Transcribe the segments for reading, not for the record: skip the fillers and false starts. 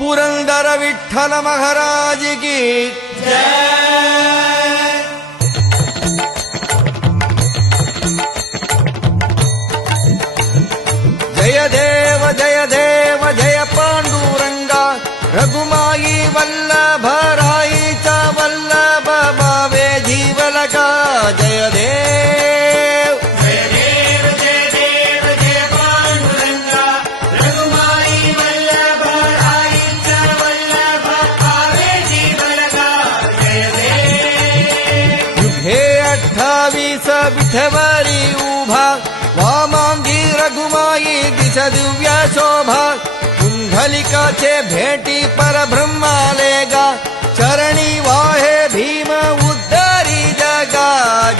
पुरंदर विठ्ठल महाराज की जय देव जय देव जय पांडुरंगा रघुमाई वल्लभ राईचा वल्लभ भावे जीवलका जय देव जय देव जय देव जय पांडुरंगा रघुमाई वल्लभ राईचा वल्लभ भावे जीवलका जय देव युगे 28 विठवरी उभा वामांगी रघुमाई दिस दिव्य शोभा कुंडलिकाचे भेटी परब्रह्माले गा चरणी वाहे भीम उद्धारी जगा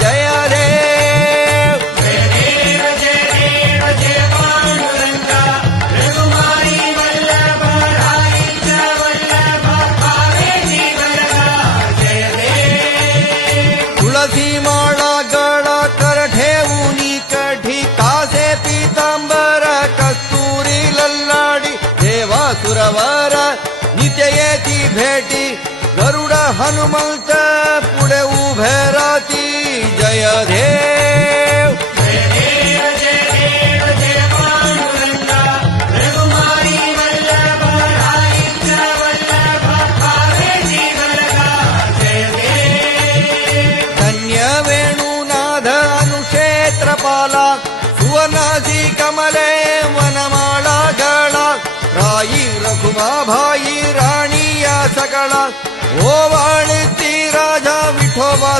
जय देव जय देव जय देव जय पांडुरंगा रघुमाई वल्लभ राईचा वल्लभ भावे जीवलका जय देव तुळसी माळा गळा कर ठेवूनी कठी कासे पीतांबर कस्तुरी लल्लाडी देवा सुरवर नित्य येती भेटी गरुड हनुमंत पुढे उभे राती जय देव जय देव जय देव जय पांडुरंगा रघुमाई वल्लभ राईचा वल्लभ भावे जीवलका जय देव धन्य वेणुनाथ अनुक्षेत्रपाला सुवर्णासी कमले वनमाळा गळा राई रघुमाभाई राणी या सकळा ओवाळती राजा विठोबा